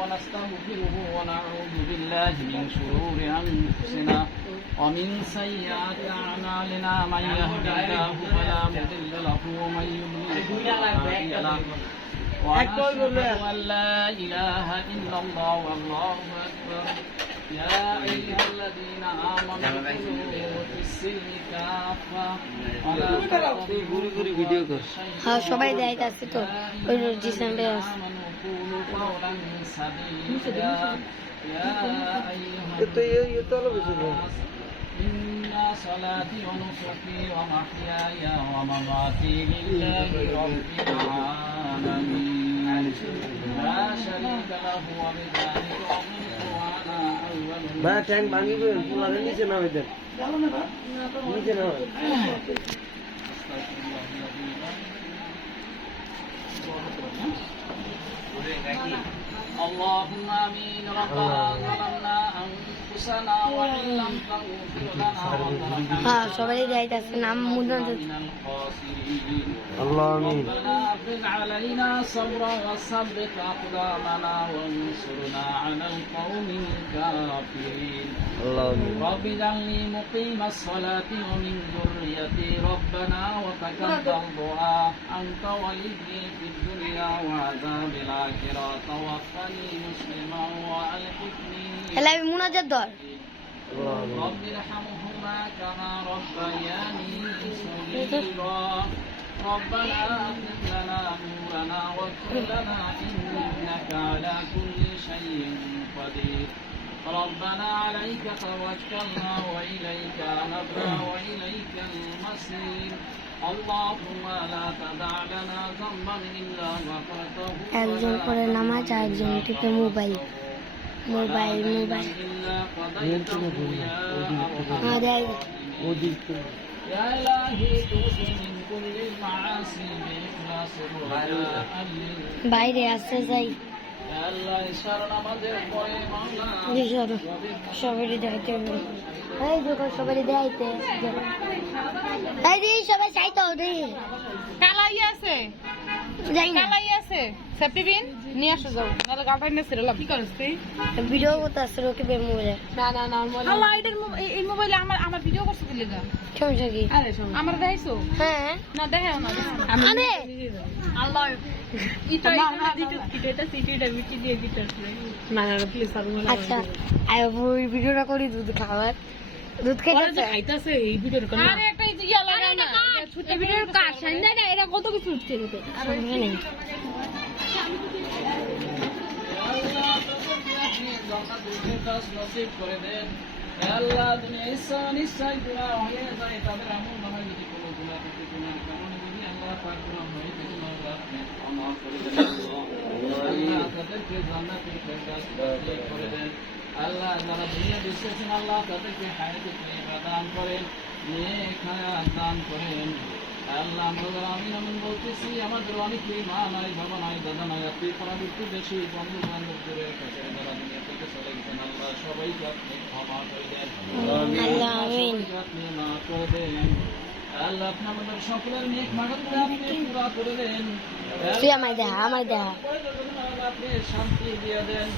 ونستغفره ونعوذ بالله من شرور أنفسنا ومن سيئات أعمالنا من يهده الله فلا مضل له ومن يضلل فلا هادي له ونشهد أن لا إله إلا الله والله أكبر يا أيها الذين آمنوا ادخلوا في السلم كافة ولا تتبعوا হ্যাঁ সবাই দেখাইতে আসছে তো ওই রেজিস্ট্রেশনটা আছে قولوا قولا سديدا يا أيها الناس إن صلاتي ونسكي ومحياي ومماتي لله رب العالمين لا شريك له وبذلك أمرت وأنا أول ভাই ট্যাঙ্ক ভাঙিবে পুলারে নিচে নামে দেন নিচে নামে اللهم آمين ربنا ظلمنا أنفسنا وإن لم تغفر لنا وترحمنا হ্যাঁ সবাই দেখাইতে আসছে নাম মুদ্রণ من الخاسرين আল্লাহ আমিন ربنا أفرغ علينا صبرا وثبت أقدامنا وانصرنا على القوم الكافرين আল্লাহ আমিন رب اجعلني مقيم الصلاة ومن ذريتي ربنا وتقبل دعاء أنت ولي في الدنيا وعذاب الآخرة توفني مسلما وألحقني এলাই মুনাজাত ধর رب ارحمهما كما ربياني صغيرا ربنا أتم لنا نورنا واغفر لنا إنك على كل شيء قدير ربنا عليك توكلنا وإليك أنبنا وإليك المصير اللهم لا تدع لنا ذنبا إلا غفرته একজন করে নামাজ আর একজন টিপে মোবাইল মোবাইল মোবাইল إلا قضيته يا أرحم হ্যাঁ দেখ يا إلهي توفي من كل المعاصي بإخلاص الرجاء বাইরে আসতে যাই يا الله إشار نمازের পরে মাওলা দিশারো সবাই দেখাইতে এই দেখো সবাই দেখাইতে এই দি সবাই চাইতো রে কালাই আছে যাই না কালাই আছে সেপ্টিবিন নিয়ে আসো যাও নালে গালটাই নেছে রে কি করছ তুই ভিডিও করতে আসছে রোকে বে মোবাইলে না না না আল্লাহ এই মোবাইলে আমার ভিডিও করছ কি লাগা সমস্যা কি আমার দেখাইছো হ্যাঁ না দেখাও না আরে আল্লাহ এটা এটা সিটিটা বিটি দিয়ে গিটার না না প্লিজ আর বলা আচ্ছা আই ওই ভিডিওটা করি দুধ খাওয়ার দুধ খাইতেছে খাইতাছে এই ভিডিওর কোন আরে একটা ইয়া লাগা না ছোট ভিডিওর কাজ সাইন্দা না এরা কত কিছু উঠছে রে শুনবে নেই আল্লাহ দুনিয়া নিশ্চয় গুনাহ হয়ে যায় তাদের আমল নামায় যদি কোনো গুনাহ থেকে গুনাহ কারণে যদি আল্লাহ পাক গুনাহ হয়ে থাকে আল্লাহ আপনি ক্ষমা করে দেন আল্লাহ তাদেরকে জান্নাতের ফেরদাউস করে দেন আল্লাহ যারা দুনিয়া বিশ্বাসী আল্লাহ তাদেরকে হায়াতে তৈয়বা দান করেন নেক হায়াত দান করেন আল্লাহ আমরা আমিন আমিন বলতেছি আমাদের অনেকে মা নাই বাবা নাই দাদা নাই আত্মীয় পরামর্শ বেশি বন্ধু বান্ধবদের কাছে যারা দুনিয়া থেকে চলে গেছেন আল্লাহ সবাইকে আপনি ক্ষমা করে দেন আল্লাহ আমিন আপনি মাফ করে দেন আল্লাহ আপনি আমাদের সকলের নেক মানবকে আপনি পুরা করে দেন তুই আমায় দেখা আপনি শান্তি দিয়ে দেন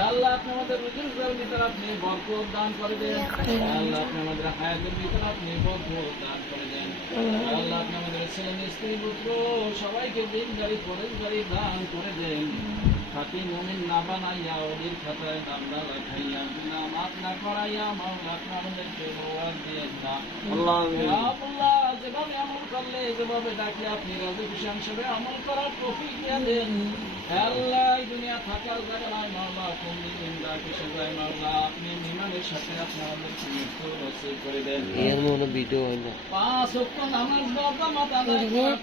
আল্লাহ আপনি আমাদের রুজির ভিতরে আপনি বরকত দান করে দেন আল্লাহ আপনি আমাদের হায়াতের ভিতরে আপনি বরকত দান করে দেন আল্লাহ আপনি আমাদের ছেলে স্ত্রী পুত্র সবাইকে দিনদারি পরেশদারি দান করে দেন খাঁটি মুমিন না বানাইয়া ওদের খাতায় নাম না লেখাইয়া নামাজ না করাইয়া মাওলা আপনি আমাদেরকে রোয়াজ দিয়েন না আল্লাহ যেভাবে আমল করলে যেভাবে ডাকলে আপনি রাজি খুশি হিসেবে আমল করার তৌফিক দিয়ে দেন আল্লাহ এই দুনিয়া থাকার জায়গা নাই মাওলা কোন দিন ডাকে সাজায় মাওলা আপনি ইমানের সাথে আপনি আমাদেরকে মৃত্যু নসিব করে দেন এর মনে ভিডিও হয় না 5 ওয়াক্ত নামাজ বাবা মাতা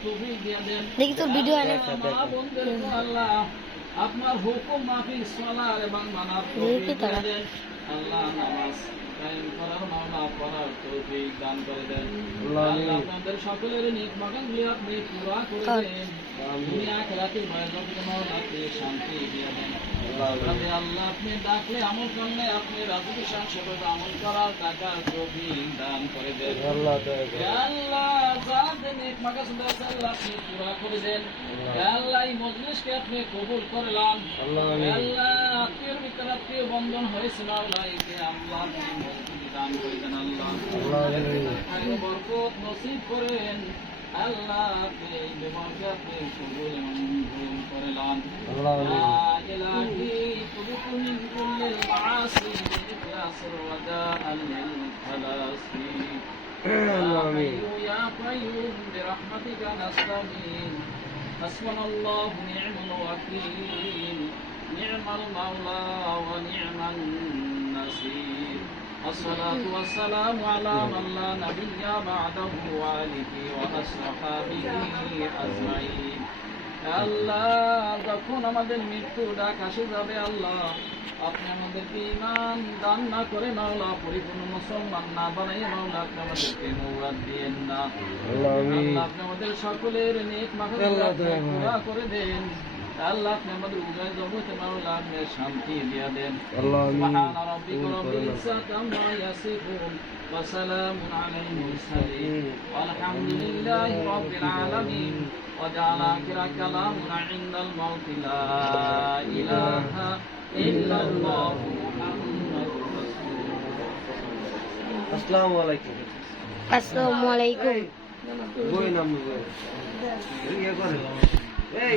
তৌফিক দিয়ে দেন দেখি তোর ভিডিও আনে মা বোনদের আল্লাহ আপনার হুকুম মাফিক সালাত এবং মানার তৌফিক দিয়ে দেন আল্লাহ নামাজ কায়েম করার মাওলা পড়ার তৌফিক দান করে দেন আল্লাহ আপনাদের সকলের নেক মাকামগুলি আপনি পুরা করে দেন দুনিয়া আখিরাতে মায়াজাতে মাওলা আপনি শান্তি দিয়ে দেন আল্লাহ আপনি ডাকলে আমল করলে আপনি রাজুকে সাথে আমল করার টাকার তৌফিক দান করে দেন আল্লাহ যাদের নেক মাকামগুলি আছে আল্লাহ আপনি পুরা করে দেন আল্লাহ এই মজলিসকে আপনি কবুল করলাম আল্লাহ আত্মীয় বন্ধন হয়েছে মাওলা একে আল্লাহ আপনি মজবুতি দান করে দেন আল্লাহ আগে বরকত নসিব করেন আল্লাহ আপনি এই বিবাহকে আপনি কবুল এবং মঞ্জুর করে লন ইলাহি তুবু মিন কুল্লিল মাআসি বিইখলাসির ওয়াদাআন লিল খালাসি آمين يا قيوم برحمتك نستغيث حسبنا الله نعم الوكيل نعم المولى ونعم النصير الصلاة والسلام على من لا نبي بعده وآله وأصحابه أجمعين আল্লাহ যখন আমাদের মৃত্যু ডাক আসে যাবে আল্লাহ আপনি আমাদেরকে ঈমান দান না করে মাওলা পরিপূর্ণ মুসলমান না বানাইয়ে মাওলা আপনি আমাদেরকে মুরাদ দিয়েন না আল্লাহ আপনি আমাদের সকলের নেক মাকসুদ পুরা করে দেন আল্লাহ আপনি আমাদের উভয় জগতে মাওলা আপনি শান্তি দিয়ে দেন সুবহান রাব্বিকা রাব্বিল ইজ্জাতি আম্মা ইয়াসিফুন ওয়া সালামুন আলাল মুরসালিন আলহামদুলিল্লাহি রাব্বিল আলামিন وجعل آخر كلامنا عند الموت لا إله إلا الله محمد رسول الله আসসালামু আলাইকুম আসসালামু আলাইকুম বই নাম বই ইয়ে করে এই